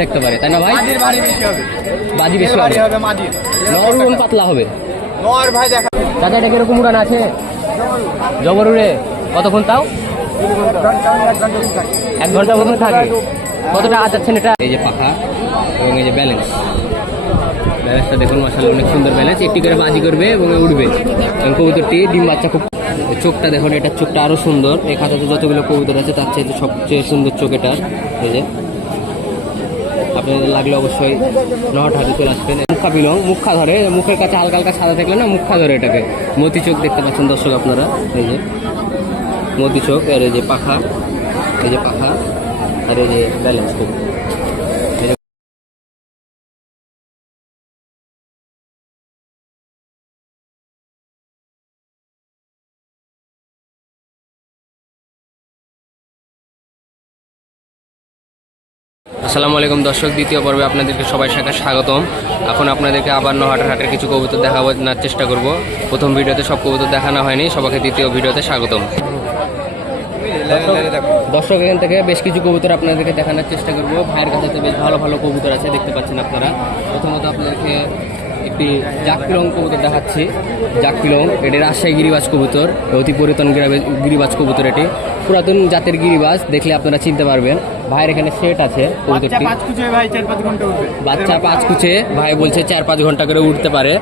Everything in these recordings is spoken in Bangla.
থাকতে পারে তাই না ভাই? মাদির বাড়ি বেশি হবে। বাজি বেশি বাড়ি হবে। মাদির। নর পাতলা হবে? নর ভাই দেখা দাদা এটা কীরকম উড়ান আছে? জবর উড়ে। কতক্ষণ তাও? এক ঘণ্টা মতন থাকে। কতটা টাকা যাচ্ছেন এটা? এই যে পাখা এবং এই যে ব্যালেন্স ব্যালেন্সটা দেখুন মাসাল্লাহ অনেক সুন্দর ব্যালেন্স একটি করে বাজি করবে এবং উঠবে এবং কবুতরটি ডিম বাচ্চা খুব চোখটা দেখুন এটার চোখটা আরও সুন্দর। এই খাতাতে যতগুলো কবুতর আছে তার চাইতে সবচেয়ে সুন্দর চোখ এটা এই যে আপনাদের লাগলে অবশ্যই নট হাতে চলে আসবেন মুখা বিলং মুখা ধরে, মুখের কাছে হালকা হালকা সাদা থাকলে না মুখা ধরে এটাকে। মতি চোখ দেখতে পাচ্ছেন দর্শক আপনারা, এই যে। মতি চোখ, আর এই যে পাখা, এই যে পাখা, আর এই যে ব্যালেন্স আসসালামু আলাইকুম দর্শক, দ্বিতীয় পর্বে আপনাদেরকে সবাই সাথে স্বাগতম। এখন আপনাদেরকে আবার নহাটার হাটের কিছু কবুতর দেখাবার চেষ্টা করব। প্রথম ভিডিওতে সব কবুতর দেখানো হয়নি, সবাইকে দ্বিতীয় ভিডিওতে স্বাগতম। দর্শক, এখান থেকে বেশ কিছু কবুতর আপনাদেরকে দেখানোর চেষ্টা করব। ভাইয়ের কাছে তো বেশ ভালো ভালো কবুতর আছে, দেখতে পাচ্ছেন আপনারা। প্রথমত আপনাদেরকে একটি জাকপিলং কবুতর দেখাচ্ছি। জাকপিলং এটি রাজশাহী গিরিবাজ কবুতর, অতি পুরাতন গিরাবে- গিরিবাজ কবুতর এটি। পুরাতন জাতের গিরিবাজ, দেখলে আপনারা চিনতে পারবেন। ভাইয়ের এখানে সেট আছে বাচ্চা কবুতরটি পাঁচ কুচে ভাই চার পাঁচ ঘণ্টা উঠবে। বাচ্চা পাঁচ কুচে ভাই বলছে চার পাঁচ ঘণ্টা করে উঠতে পারে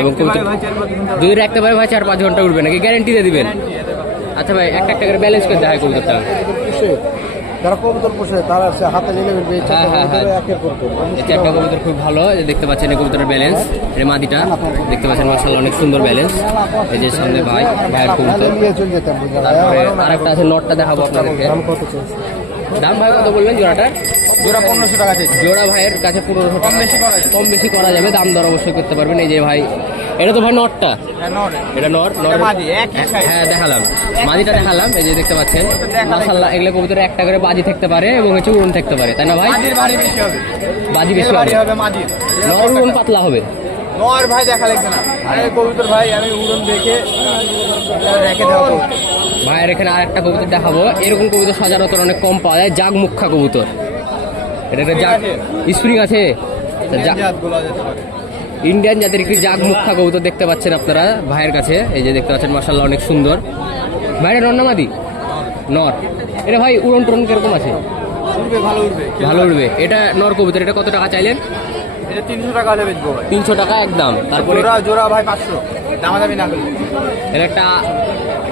এবং কবুতর ভাই চার পাঁচ ঘণ্টা যদি রাখতে পারে ভাই চার পাঁচ ঘণ্টা উঠবে নাকি? গ্যারেন্টি দিয়ে দিবেন। আচ্ছা ভাই একটা একটা করে ব্যালেন্স করে দেখায় কবুতরটা। যারা কবুতর পোষে তারা হাতে নিলে বেরবে হ্যাঁ, হ্যাঁ, হ্যাঁ। কবুতর খুব ভালো যে দেখতে পাচ্ছেন এই কবুতরের ব্যালেন্স এই মাদিটা। দেখতে পাচ্ছেন মার্শাল অনেক সুন্দর ব্যালেন্স এই যে সামনে ভাই ভাইয়ের কবুতর। তারপরে আরেকটা আছে নটটা দেখাবো আপনাদেরকে। দাম ভাই কত বললেন জোড়াটার? জোড়া পনেরোশো টাকা জোড়া ভাইয়ের কাছে পনেরোশো কম বেশি করা যাবে। কম বেশি করা যাবে দাম দর অবশ্যই করতে পারবেন। এই যে ভাই এটা তো ভাই নটটা। হ্যাঁ এটা নর নর এটা মাদি, একই size। হ্যাঁ দেখালাম। মাদিটা দেখালাম এই যে দেখতে পাচ্ছেন। মাশাআল্লাহ এগুলো কবুতরে একটা করে বাজি থাকতে পারে এবং হচ্ছে উড়ন থাকতে পারে তাই না ভাই? মাদির বাড়ি বেশি হবে। বাজি বেশি হবে। নর উড়ন পাতলা হবে। নর ভাই দেখা লাগবে না। আরে কবুতর ভাই আমি উড়ন দেখে রেখে দেওয়া ভাইয়ের এখানে আর একটা কবুতর দেখাবো। এরকম কবুতর সচরাচর অনেক কম পাওয়া যায় জাগ মুখা কবুতর। এটা জাগ স্প্রিং আছে? ইন্ডিয়ান জাতের একটি জাগ মুখা কবুতর দেখতে পাচ্ছেন আপনারা ভাইয়ের কাছে। এই যে দেখতে পাচ্ছেন মার্শাল্লাহ অনেক সুন্দর। ভাইয়ের নর নামাদি নর। এটা ভাই উড়ন টুড়ন কীরকম আছে? ভালো উঠবে ভালো উঠবে এটা নর কবুতর এটা কত টাকা চাইলেন? তিনশো টাকা বেচবো তিনশো টাকা একদম। তারপরে জোড়া ভাই পাঁচশো। দামাদামি না করলে। একটা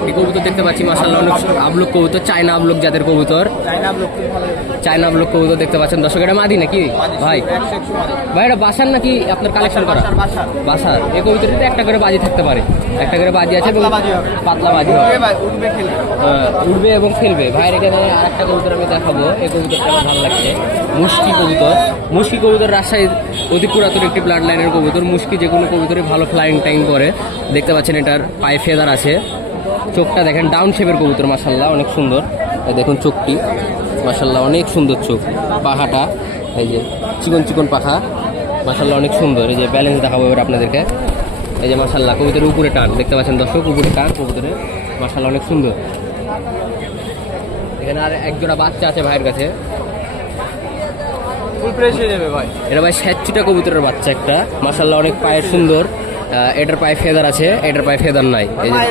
একটি কবুতর দেখতে পাচ্ছি মাসাল্লাহ অনেক আবলুক কবুতর চায়না আবলুক জাতের কবুতর। চায়না আবলুক কবুতর দেখতে। পাচ্ছেন। দর্শক এটা মাদি নাকি? ভাই। ভাই এটা বাসার নাকি আপনার কালেকশন করা? বাসার, এই কবুতরটিতে একটা করে বাজি থাকতে পারে। একটা করে বাজি আছে এবং পাতলা বাজি উঠবে উড়বে এবং খেলবে। ভাইয়ের এখানে আর একটা কবুতর আমি দেখাবো। এই কবুতরটা আমার ভালো লাগছে। মুশকি কবুতর। মুশকি কবুতর রাজশাহীর অতি পুরাতন একটি ব্লাড লাইনের কবুতর। মুশকি যে কোনো কবুতরে ভালো ফ্লাইং টাইম করে। দেখতে পাচ্ছেন এটার পায়ে ফেদার আছে। চোখটা দেখেন ডাউন শেপের কবুতর মাসাল্লাহ অনেক সুন্দর। দেখুন চোখটি মাসাল্লাহ অনেক সুন্দর চোখ। পাখাটা এই যে চিকন চিকন পাখা মাসাল্লাহ অনেক সুন্দর। এই যে ব্যালেন্স দেখাবো এবার আপনাদেরকে। এই যে মাসাল্লাহ কবুতরের উপরে টান দেখতে পাচ্ছেন দর্শক উপরে টান কবুতরের মাসাল্লাহ অনেক সুন্দর। এখানে আর একজোড়া বাচ্চা আছে ভাইয়ের কাছে। এটা ভাই স্যাচুটা কবুতরের বাচ্চা একটা। মাসাল্লাহ অনেক পায়ের সুন্দর। এটার পায়ে ফেদার আছে এটার পায়ে ফেদার নাই। এই যে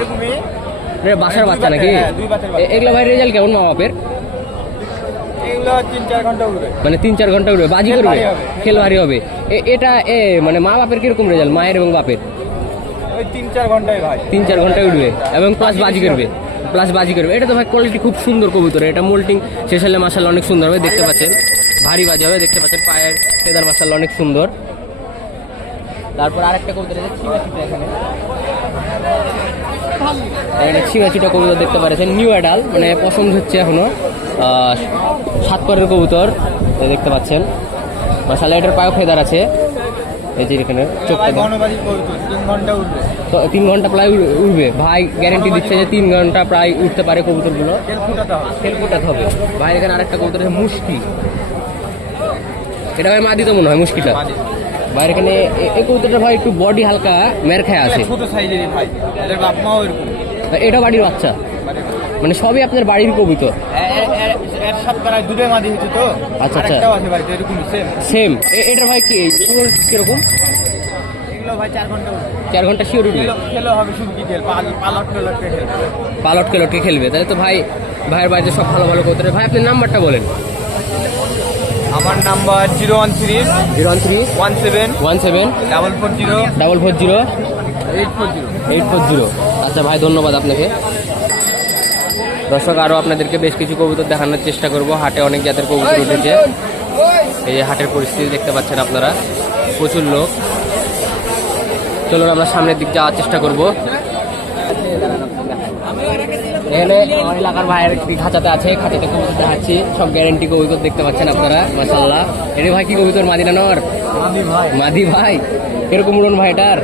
বাসার বাচ্চা নাকি? হ্যাঁ, এগুলো ভাই রেজাল্ট কেমন মা বাপের? মানে তিন চার ঘণ্টা উঠবে বাজি করবে? খেল ভারী হবে। এটা এ মানে মা বাপের কীরকম রেজাল্ট মায়ের এবং বাপের? তিন চার ঘন্টায় ভাই। তিন চার ঘন্টায় উঠবে এবং প্লাস বাজি করবে। প্লাস বাজি করবে। এটা তো ভাই কোয়ালিটি খুব সুন্দর কবুতর। এটা মোল্টিং শেষ হলে মাসাল্লাহ অনেক সুন্দর হবে দেখতে পাচ্ছেন। ভারী বাজি হবে দেখতে পাচ্ছেন পায়ের ফেদার মাসাল অনেক সুন্দর। তারপর আরেকটা কবুতর আছে এখানে এখানে ছিমাছিটা কবুতর দেখতে পাচ্ছেন নিউ অ্যাডাল মানে পছন্দ হচ্ছে এখনও। সাত পরের কবুতর দেখতে পাচ্ছেন। মাসাল্লাহ এটার পায়ে ফেদার আছে। এই যে এখানে চোখটা তো তিন ঘণ্টা প্রায় উঠবে ভাই গ্যারেন্টি দিচ্ছে যে তিন ঘণ্টা প্রায় উঠতে পারে কবুতরগুলো। খেল হবে। ভাই এখানে আরেকটা কবুতর আছে মুশকি। এটা ভাই মাদি তো মনে হয় মুশকিটা। ভাই এখানে এ- এই কবুতরটা ভাই একটু বডি হালকা মের খায় আছে। ছোট সাইজেরই ভাই। এদের বাপ মাও এরকম। এটা বাড়ির বাচ্চা। মানে সবই আপনার বাড়ির কবুতর মাদি হচ্ছে তো। আচ্ছা, আচ্ছা। আছে ভাই এরকম সেম সেম এটার ভাই কি কীরকম? চার ঘণ্টা শিওর উঠবে পালট টালট খেলবে। পালটকে লটকে খেলবে। তাহলে তো ভাই ভাইয়ের বাড়িতে সব ভালো ভালো করতে ভাই আপনি নাম্বারটা বলেন। আমার number zero one three zero one three one seven one seven double four zero double four zero eight four zero. Eight four zero. আচ্ছা ভাই ধন্যবাদ আপনাকে। দর্শক আরও আপনাদেরকে বেশ কিছু কবুতর দেখানোর চেষ্টা করব। হাটে অনেক জাতের কবুতর উঠেছে। এই হাটের পরিস্থিতি দেখতে পাচ্ছেন আপনারা। প্রচুর লোক। চলুন আমরা সামনের দিক যাওয়ার চেষ্টা করব। এখানে আমার এলাকার ভাইয়ের একটি খাঁচাতে আছে। খাঁচাতে কবুতর দেখাচ্ছি সব গ্যারেন্টি কবুতর দেখতে পাচ্ছেন আপনারা মাসাল্লাহ এর ভাই কি কবুতর মাদিনা নর? মাদি ভাই। এরকম উড়ন ভাইটার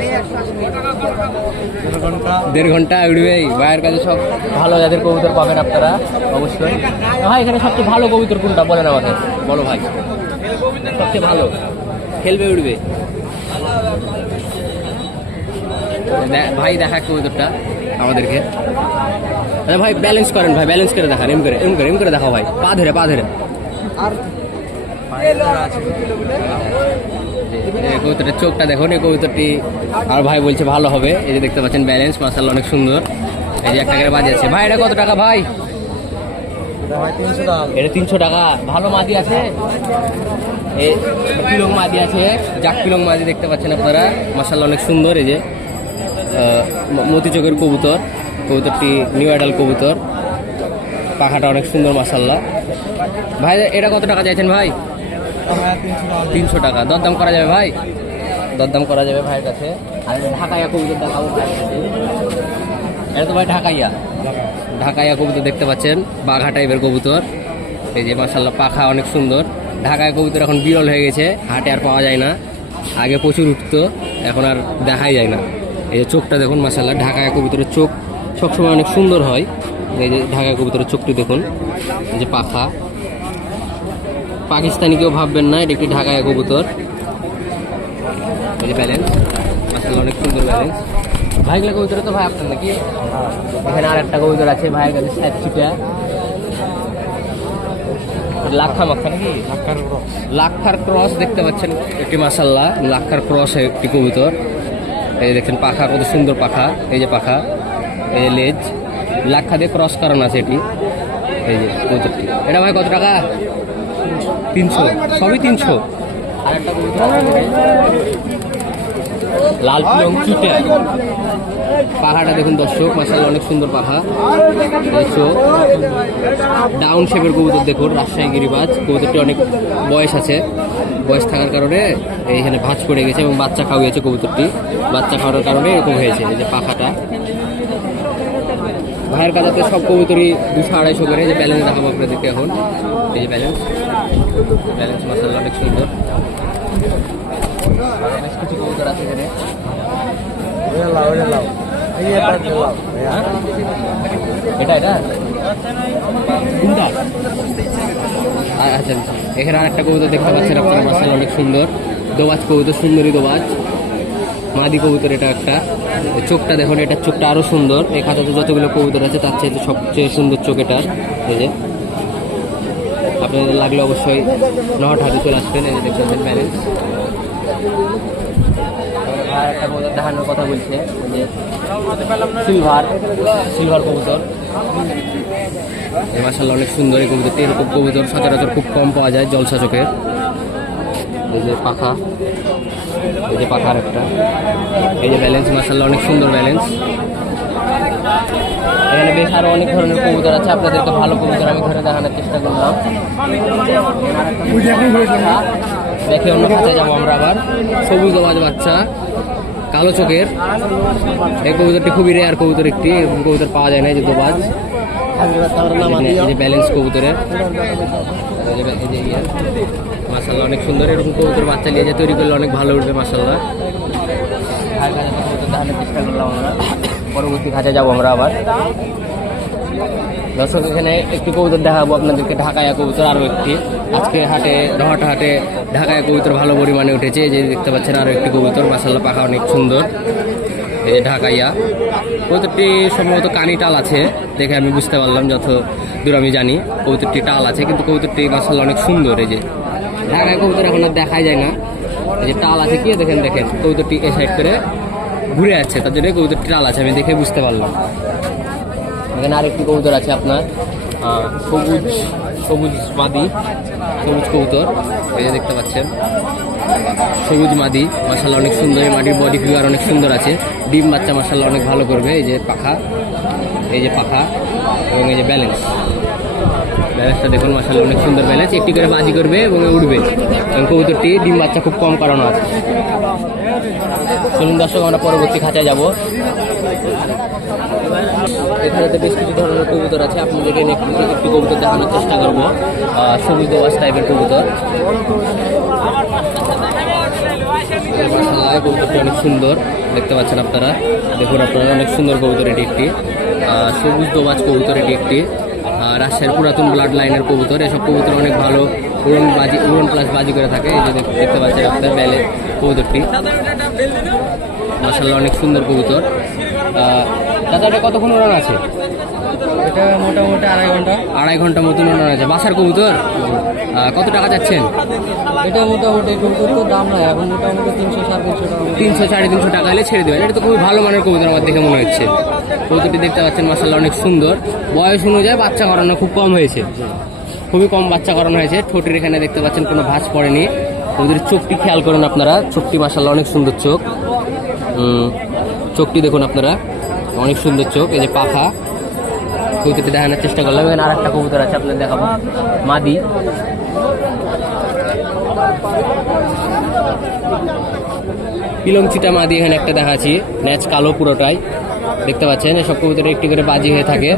দেড় ঘণ্টা উড়বে ভাইয়ের কাছে সব ভালো জাতের কবুতর পাবেন আপনারা অবশ্যই। ভাই এখানে সবচেয়ে ভালো কবুতর কোনটা বলেন আমাকে? বলো ভাই। সবচেয়ে ভালো। খেলবে উড়বে। দে- ভাই দেখা কবুতরটা আমাদেরকে। আরে ভাই ব্যালেন্স করেন ভাই ব্যালেন্স করে দেখান এম করে এম করে এম করে দেখাও ভাই। পা ধরে পা ধরে। এই কবুতরের চোখটা দেখুন এই কবুতরটি। আর ভাই বলছে ভালো হবে। এই যে দেখতে পাচ্ছেন ব্যালেন্স মাসাল্লাহ অনেক সুন্দর। এই যে একটা করে বাজে আছে। ভাই এটা কত টাকা ভাই? এটা তিনশো টাকা। ভালো মাদি আছে? এই পিলং মাদি আছে। জাক পিলং মাদি দেখতে পাচ্ছেন আপনারা। মাসাল্লাহ অনেক সুন্দর এই যে আহ, ম- মতি চোখের কবুতর। কবুতরটি নিউ আইডাল কবুতর। পাখাটা অনেক সুন্দর মাসাল্লাহ ভাই, এটা কত টাকা চাইছেন ভাই? তিনশো টাকা। দরদাম করা যাবে ভাই? দরদাম করা যাবে ভাইয়ের কাছে। আর ঢাকাইয়া কবুতর দেখাবো এটা তো ভাই ঢাকাইয়া। ঢাকাইয়া কবুতর দেখতে পাচ্ছেন, বাঘা টাইপের কবুতর। এই যে মাসাল্লাহ পাখা অনেক সুন্দর। ঢাকায় কবুতর এখন বিরল হয়ে গেছে, হাটে আর পাওয়া যায় না। আগে প্রচুর উঠতো, এখন আর দেখাই যায় না। এই যে চোখটা দেখুন মাসাল্লাহ ঢাকায় কবুতরের চোখ সবসময় অনেক সুন্দর হয়। এই যে ঢাকায় কবুতরের চোখটি দেখুন যে পাখা। পাকিস্তানি কেউ ভাববেন না এটা একটি ঢাকায় কবুতর। এই যে ব্যালেন্স মাসাল্লাহ অনেক সুন্দর ব্যালেন্স ভাইগুলো কবুতর তো ভাই আপনার নাকি? এখানে আর একটা কবুতর আছে ভাইয়ের কাছে সাত চিটা লাক্ষা মাখা নাকি? লাক্ষার ক্রস। দেখতে পাচ্ছেন একটি মাসাল্লাহ লাক্ষার ক্রস একটি কবুতর। এই যে দেখছেন পাখা কত সুন্দর পাখা এই যে পাখা। লেজ লাক্ষা ক্রস করানো আছে এটি। এই যে কবুতরটি এটা ভাই কত টাকা? তিনশো। সবই তিনশো। লাল পিলং চুটে। পাখাটা দেখুন দর্শক মাসাল অনেক সুন্দর চোখ। ডাউন শেপের কবুতর দেখুন, রাজশাহী গিরিবাজ। কবুতরটি অনেক বয়স আছে। বয়স থাকার কারণে এইখানে ভাঁজ পড়ে গেছে এবং বাচ্চা খাওয়িয়েছে কবুতরটি। বাচ্চা খাওয়ার কারণে এরকম হয়েছে যে পাখাটা। ভাইয়ের কাছাতে সব কবুতরই দুশো আড়াইশো করে। যে ব্যালেন্স দেখাবো আপনাদেরকে এখন। এই যে ব্যালেন্স ব্যালেন্স মাসাল্লাহ অনেক সুন্দর। এখানে। এটা এটা? আচ্ছা আচ্ছা। এখানে আরেকটা কবুতর দেখতে পাচ্ছেন আপনারা মাসাল অনেক সুন্দর। দোবাজ কবুতর, সুন্দরী দোবাজ। মাদি কবুতর এটা একটা। চোখটা দেখুন, এটা চোখটা আরও সুন্দর। এই খাতাতে যতগুলো কবুতর আছে, তার চাইতে সবচেয়ে সুন্দর চোখ এটার। এই যে। আপনাদের লাগলে অবশ্যই নহট হাতে চলে আসবেন, এই যে দেখতে পাচ্ছেন ব্যালেন্স আর একটা কবুতর দেখানোর কথা বলছে সিলভার সিলভার অনেক সুন্দর সচরাচর খুব কম পাওয়া যায় জলসা চোখের এই যে পাখা। এই যে পাখার একটা। এই যে ব্যালেন্স মাসাল্লাহ অনেক সুন্দর ব্যালেন্স এখানে বেশ আরও অনেক ধরনের কবুতর আছে। আপনাদেরকে ভালো কবুতর আমি ধরে দেখানোর চেষ্টা করলাম। দেখে অন্য খাঁচায় যাব আমরা আবার। সবুজ আওয়াজ বাচ্চা, কালো চোখের। এই কবুতরটি খুবই রেয়ার কবুতর একটি কবুতর পাওয়া যায় না যে দোবাজ যে ব্যালেন্স কবুতরের। এই যে এই যে। মাশাআল্লাহ, অনেক সুন্দর এরকম কবুতর বাচ্চা নিয়ে যে তৈরি করলে অনেক ভালো উঠবে মাসাল্লাহ চেষ্টা করলাম আমরা পরবর্তী খাঁচা যাব আমরা আবার। দর্শক, এখানে একটি কবুতর দেখাবো আপনাদেরকে, ঢাকায়া কবুতর আরও একটি। আজকে হাটে, রহাটা হাটে ঢাকায় কবুতর ভালো পরিমাণে উঠেছে। যে দেখতে পাচ্ছেন আরও একটি কবুতর মাসাল্লাহ পাখা অনেক সুন্দর। ঢাকাইয়া। কবুতরটি সম্ভবত কানি টাল আছে, দেখে আমি বুঝতে পারলাম যত দূর আমি জানি কবুতরটি টাল আছে, কিন্তু কবুতরটি মাসাল্লাহ অনেক সুন্দর, এই যে। ঢাকায় কবুতর এখন আর দেখাই যায় না। এই যে টাল আছে, কি দেখেন দেখেন? কবুতরটি এ সাইড করে ঘুরে যাচ্ছে তার জন্য কবুতরটি টাল আছে, আমি দেখে বুঝতে পারলাম। এখানে আরেকটি কবুতর আছে আপনার সবুজ সবুজ মাদি, সবুজ কবুতর, এই যে দেখতে পাচ্ছেন। সবুজ মাদি মাসাল্লাহ অনেক সুন্দর, এই মাটির বডি ফিগার অনেক সুন্দর আছে। ডিম বাচ্চা মাসাল্লাহ অনেক ভালো করবে, এই যে পাখা, এই যে পাখা এবং এই যে ব্যালেন্স ব্যালেন্সটা দেখুন মাসাল্লাহ অনেক সুন্দর ব্যালেন্স একটি করে বাজি করবে এবং উঠবে এবং কবুতরটি ডিম বাচ্চা খুব কম কারণ আছে। চলুন দর্শক, আমরা পরবর্তী খাঁচায় যাব। এখানে তো বেশ কিছু ধরনের কবুতর আছে। আপনাদেরকে একটু কবুতর দেখানোর চেষ্টা করব। সবুজ দোয়াশ টাইপের কবুতর। কবুতরটি অনেক সুন্দর। দেখতে পাচ্ছেন আপনারা। দেখুন আপনারা, অনেক সুন্দর কবুতর এটি একটি। সবুজ দোবাজ কবুতর এটি একটি। রাজশাহীর পুরাতন ব্লাড লাইনের কবুতর। এসব কবুতর অনেক ভালো। উড়ন বাজি, উড়ন প্লাস বাজি করে থাকে। এই যে দেখতে পাচ্ছেন আপনার বেলে কবুতরটি। মাসাল্লাহ অনেক সুন্দর কবুতর। দাদা এটা কতক্ষণ উড়ান আছে? এটা মোটামুটি আড়াই ঘণ্টা। আড়াই ঘণ্টা মতন উড়ান আছে। বাসার কবুতর? কত টাকা যাচ্ছেন এটা মোটামুটি কবুতর তো দাম নাই এখন মোটামুটি তিনশো সাড়ে তিনশো টাকা তিনশো সাড়ে তিনশো টাকা হলে ছেড়ে দেবেন। এটা তো খুবই ভালো মানের কবুতর আমার দেখে মনে হচ্ছে। কবুতরটি দেখতে পাচ্ছেন মাসাল্লাহ অনেক সুন্দর। বয়স অনুযায়ী বাচ্চা করানো খুব কম হয়েছে। খুবই কম বাচ্চা করানো হয়েছে। ঠোঁটের এখানে দেখতে পাচ্ছেন কোনো ভাঁজ পড়েনি। ওদের চোখটি খেয়াল করুন আপনারা। চোখটি মাসাল্লাহ অনেক সুন্দর চোখ। চোখটি দেখুন আপনারা। অনেক সুন্দর চোখ এই যে পাখা। কবুতরটি দেখানোর চেষ্টা করলাম। এখানে আর একটা কবুতর আছে আপনাদের দেখাবো। মাদি। পিলং চিটা মাদি এখানে একটা দেখাচ্ছি। ন্যাচ কালো পুরোটাই। দেখতে পাচ্ছেন এসব কবুতরে একটি করে বাজি হয়ে থাকে।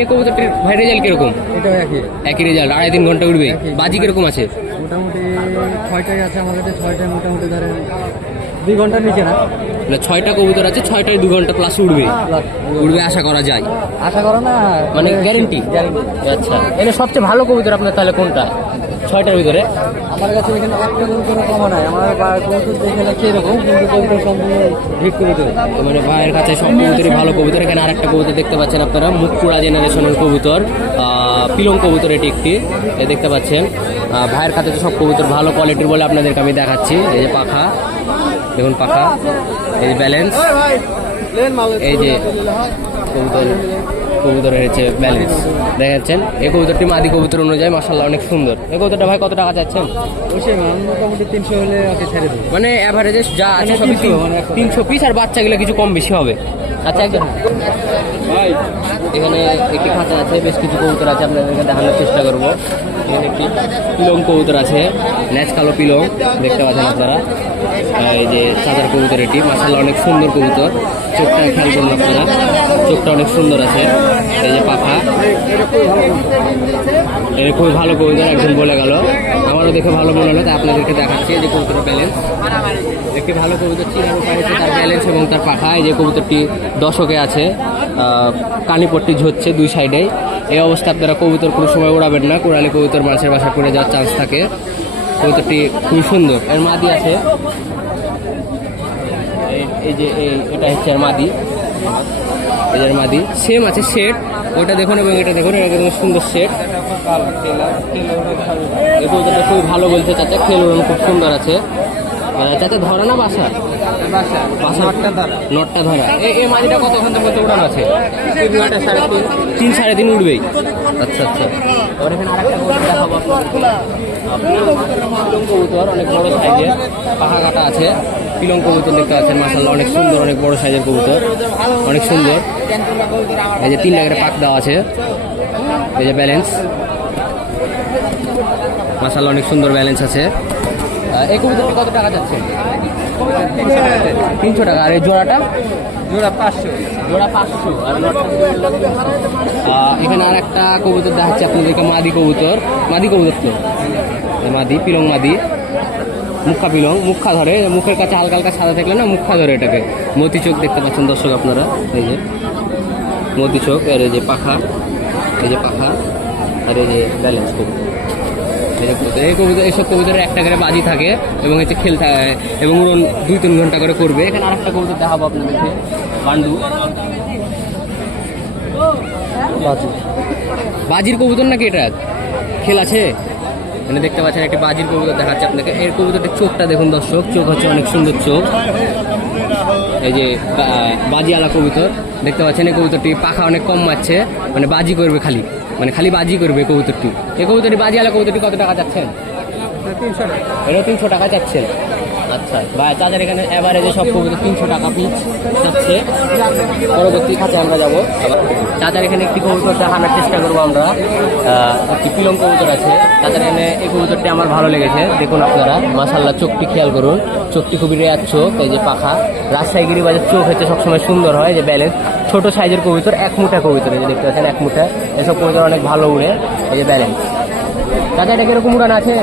এই কবুতরটির ভাই রেজাল্ট কীরকম? একই। রেজাল্ট আড়াই তিন ঘণ্টা উঠবে বাজি কীরকম আছে? মোটামুটি ছয়টাই আছে আমার কাছে ছয়টায় মোটামুটি ধরেন দুই ঘণ্টার নিচে না? মানে ছয়টা কবুতর আছে ছয়টায় দু ঘণ্টা প্লাস উঠবে উঠবে আশা করা যায়। আশা করো না? মানে গ্যারেন্টি আচ্ছা। এখানে সবচেয়ে ভালো কবুতর আপনার তাহলে কোনটা? ছয়টার ভিতরে? আমার কাছে এখানে একটা কোনো কমা নাই। আমার কবুতর দেখে লাগছে এরকম কিন্তু কবুতর সম্পূর্ণ করে দেবে তো মানে ভাইয়ের কাছে সব কবুতরই ভালো কবুতর। এখানে আরেকটা কবুতর দেখতে পাচ্ছেন আপনারা মুখপুরা জেনারেশনের কবুতর। পিলং কবুতর এটি একটি এ দেখতে পাচ্ছেন। ভাইয়ের কাছে তো সব কবুতর ভালো কোয়ালিটির বলে আপনাদেরকে আমি দেখাচ্ছি। এই যে পাখা। দেখুন পাখা এই ব্যালেন্স এই যে কবুতর কবুতরের হচ্ছে ব্যালেন্স দেখাচ্ছেন এই কবুতরটি মাদি কবুতর অনুযায়ী মাসাল্লাহ অনেক সুন্দর। এই কবুতরটা ভাই কত টাকা চাচ্ছেন? মোটামুটি তিনশো হলে মানে অ্যাভারেজে যা আছে মানে সবই 300 মানে একটা- তিনশো পিস আর বাচ্চাগুলো কিছু কম বেশি হবে। আচ্ছা একদম। ভাই। এখানে একটি খাঁচা আছে বেশ কিছু কবুতর আছে আপনাদেরকে দেখানোর চেষ্টা করব। এখানে একটি পিলং কবুতর আছে ন্যাচ কালো পিলং দেখতে পাচ্ছেন আপনারা। এই যে চাঁদার কবুতর এটি মাসাল্লাহ অনেক সুন্দর কবুতর। চোখটা খেয়াল করুন আপনারা। চোখটা অনেক সুন্দর আছে। এই যে পাখা। এটা খুবই ভালো কবুতর একজন বলে গেল। আমারও দেখে ভালো মনে হলো, তাই আপনাদেরকে দেখাচ্ছি এই যে কবুতরের ব্যালেন্স একটি ভালো কবুতর হচ্ছে তার ব্যালেন্স এবং তার পাখা। এই যে কবুতরটি দশকে আছে কানিপট্টি ঝরছে দুই সাইডে এই। অবস্থা আপনারা কবুতর কোনো সময় উড়াবেন না। কোড়ালি কবুতর মানুষের বাসা পড়ে যাওয়ার চান্স থাকে। কবুতরটি খুবই সুন্দর। এর মাদি আছে। এই- যে, এই, এটা হচ্ছে এর মাদি। এই যে মাদি। সেম আছে শেড ওটা দেখুন এবং এটা দেখুন, এটা কিন্তু সুন্দর সেট এই কবুতরটা খুবই ভালো বলতে চাচ্ছে খেলুন খুব সুন্দর আছে। চাচা ধরা না বাসা? বাসা নটটা ধরা। এই এই মাদিটা কতক্ষণ তো মধ্যে উড়ান আছে? তিন সাড়ে তিন উঠবেই আচ্ছা আচ্ছা। এবার এখানে আরেকটা কবুতর দেখাবো আপনাদেরকে। আহ, পিলং কবুতর অনেক বড় সাইজের কাটা আছে। পিলং কবুতর দেখতে পাচ্ছেন মাসাল্লাহ অনেক সুন্দর অনেক বড় সাইজের কবুতর। অনেক সুন্দর। এই যে তিন লাখের পাক দেওয়া আছে। এই যে ব্যালেন্স। মাসাল্লাহ অনেক সুন্দর ব্যালেন্স আছে। এই কবুতরটি কত টাকা যাচ্ছে? তিনশো টাকা। আর এই জোড়াটা? জোড়া পাঁচশো। জোড়া পাঁচশো। এখানে আর একটা কবুতর দেখাচ্ছে আপনাদেরকে মাদি কবুতর। মাদি কবুতর তো? মাদি পিলং মাদি। মুখা পিলং মুখা ধরে। মুখের কাছে হালকা হালকা সাদা থাকলে না মুখা ধরে এটাকে। মতি চোখ দেখতে পাচ্ছেন দর্শক আপনারা। এই যে মতি চোখ আর এই যে পাখা। এই যে পাখা। আর এই যে ব্যালেন্স কবুতর। এই কবুতর এই কবুতর এইসব কবুতরের একটা করে বাজি থাকে এবং হচ্ছে খেল থাকে এবং উড়ন দুই তিন ঘণ্টা করে করবে। এখানে আরেকটা কবুতর দেখাবো আপনাদেরকে। পান্ডু বাজি। বাজির কবুতর নাকি এটা? খেল আছে? মানে দেখতে পাচ্ছেন একটা বাজির কবুতর দেখাচ্ছে আপনাকে। এর কবুতরটির চোখটা দেখুন দর্শক। চোখ হচ্ছে অনেক সুন্দর চোখ। এই যে বাজিওয়ালা কবুতর। দেখতে পাচ্ছেন এই কবুতরটি পাখা অনেক কম মারছে। মানে বাজি করবে খালি। মানে খালি বাজি করবে কবুতরটি। এই কবুতরটি বাজি আলো কবুতরটি কত টাকা যাচ্ছেন এটা তিনশো টাকা যাচ্ছেন আচ্ছা বা তাদের এখানে অ্যাভারেজে সব কবুতর তিনশো টাকা পিস যাচ্ছে। পরবর্তী খাতে আমরা যাব। তাদের এখানে একটি কবুতর দেখানোর চেষ্টা করব আমরা। একটি পিলং কবুতর আছে। তাদের এখানে এই কবুতরটি আমার ভালো লেগেছে। দেখুন আপনারা মাসাল্লাহ চোখটি খেয়াল করুন। চোখটি খুবই রেয়ার চোখ, এই যে পাখা। রাজশাহী গিরিবাজের চোখ হচ্ছে সবসময় সুন্দর হয়, যে ব্যালেন্স ছোট সাইজের কবুতর, এক মুঠা কবুতর, এই যে দেখতে পাচ্ছেন, এক মুঠা। এসব কবুতর অনেক ভালো উড়ে, এই যে ব্যালেন্স তাদের এটা কীরকম উড়ান আছে?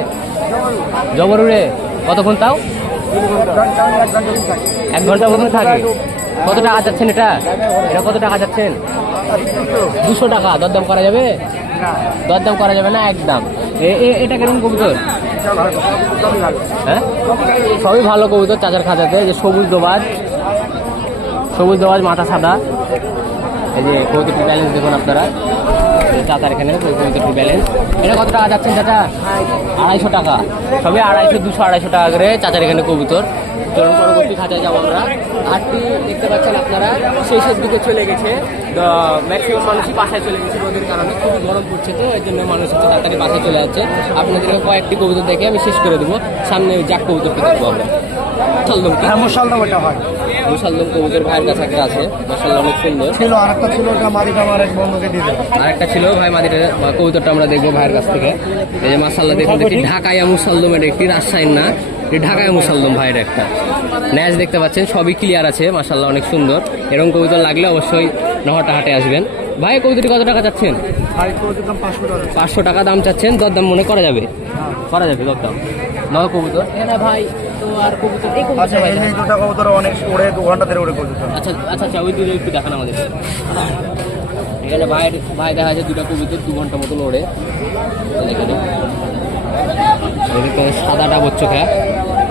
জবর উড়ে। কতক্ষণ তাও? এক ঘণ্টা মতন থাকে। কত টাকা যাচ্ছেন এটা? এটা কত টাকা যাচ্ছেন? দুশো টাকা। দরদাম করা যাবে? দরদাম করা যাবে না? একদম। এটা কেমন কবুতর? হ্যাঁ? সবই ভালো কবুতর চাচার খাতাতে যে সবুজ দোবাজ। সবুজ দোবাজ, মাথা সাদা। এই যে কবুতরটির ব্যালেন্স দেখুন আপনারা। চাচার এখানে কবুতরটির ব্যালেন্স এটা কত টাকা যাচ্ছেন চাচা? আড়াইশো টাকা। সবই আড়াইশো, দুশো, আড়াইশো টাকা করে চাচার এখানে কবুতর। চলুন, পরবর্তী খাঁচায় যাব আমরা। হাটটি দেখতে পাচ্ছেন আপনারা শেষের দিকে চলে গেছে। ম্যাক্সিমাম মানুষই বাসায় চলে গেছে রোদের কারণে। খুবই গরম পড়ছে তো, এর জন্য মানুষ হচ্ছে তাড়াতাড়ি বাসায় চলে যাচ্ছে। আপনাদেরকে কয়েকটি কবুতর দেখে আমি শেষ করে দেবো। সামনে ওই জাক কবুতরটি দেখব আমরা। হ্যাঁ হয়। মুসালদম কবুতর ভাইয়ের কাছে একটা আছে। মাসাল্লাহ অনেক সুন্দর। ছিল আরেকটা ছিল ওটা মাদিটা আমার এক বন্ধুকে দিয়ে আরেকটা ছিল ভাই মাদিটা বা কবুতরটা আমরা দেখব ভাইয়ের কাছ থেকে। এই যে মাসাল্লাহ দেখুন দেখি ঢাকাইয়া মুসালদমের একটি রাজশাহীর না এটি ঢাকায় মুসালদম ভাইয়ের একটা। ন্যাচ দেখতে পাচ্ছেন সবই ক্লিয়ার আছে মাসাল্লাহ অনেক সুন্দর। এরকম কবুতর লাগলে অবশ্যই নহটা হাটে আসবেন। ভাই কবুতরটি কত টাকা চাচ্ছেন? একটু দাম পাঁচশো টাকা দাম চাচ্ছেন দরদাম মনে করা যাবে? করা যাবে দরদাম। নয় কবুতর। ভাই আর কবুতর এই আচ্ছা এই যে দুটা কবুতর অনেক উড়ে দু ঘণ্টা ধরে উড়ে কবুতর। আচ্ছা আচ্ছা আচ্ছা ওই দুটো একটু দেখান আমাদের। এখানে ভাইয়ের ভাই দেখা যায় দুটো কবিতে দু ঘণ্টা ওড়ে। এখানে এদিকে সাদা ডাবর চোখা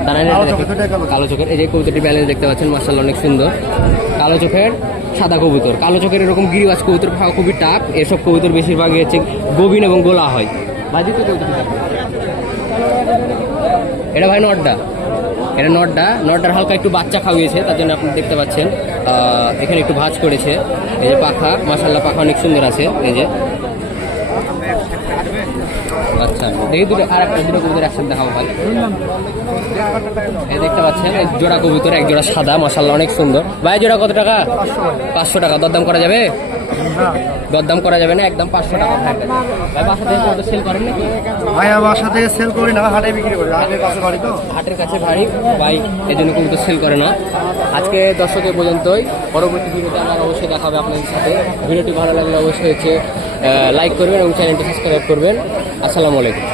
দাঁড়ায় কালো চোখের, এই যে কবুতরটি ব্যালেন্স দেখতে পাচ্ছেন মার্শাল অনেক সুন্দর। কালো চোখের সাদা কবুতর। কালো চোখের এরকম গিরিবাজ কবুতর খাওয়া খুবই টাক এসব কবুতর বেশিরভাগই হচ্ছে গোবিন এবং গোলা হয়। তো কবুতর এটা ভাই নটটা এটা নটটা নটার হালকা একটু বাচ্চা খাওয়িয়েছে, তার জন্য আপনি দেখতে পাচ্ছেন এখানে একটু ভাজ করেছে। এই যে পাখা মাসাল্লাহ পাখা অনেক সুন্দর আছে, এই যে। আচ্ছা দেখি দুটো আর একটা দুটো কবুতর একসাথে দেখাবো ভাই। এই দেখতে পাচ্ছেন জোড়া কবুতর এক জোড়া সাদা মাসাল্লাহ অনেক সুন্দর। ভাই জোড়া কত টাকা? পাঁচশো টাকা দরদাম করা যাবে? দরদাম করা যাবে না একদম পাঁচশো টাকা ভাই বাসা থেকে সেল করেন নাকি? ভাই আমার সাথে সেল করি না হাটে বিক্রি করি হাটের কাছে বাড়ি তো। হাটের কাছে ভারী ভাই এই জন্য কবুতর সেল করে না। আজকে দর্শকের পর্যন্তই পরবর্তী ভিডিওতে আমার অবশ্যই দেখা হবে আপনাদের সাথে। ভিডিওটি ভালো লাগলে অবশ্যই হচ্ছে লাইক করবেন এবং চ্যানেলটি সাবস্ক্রাইব করবেন। আসসালামু আলাইকুম।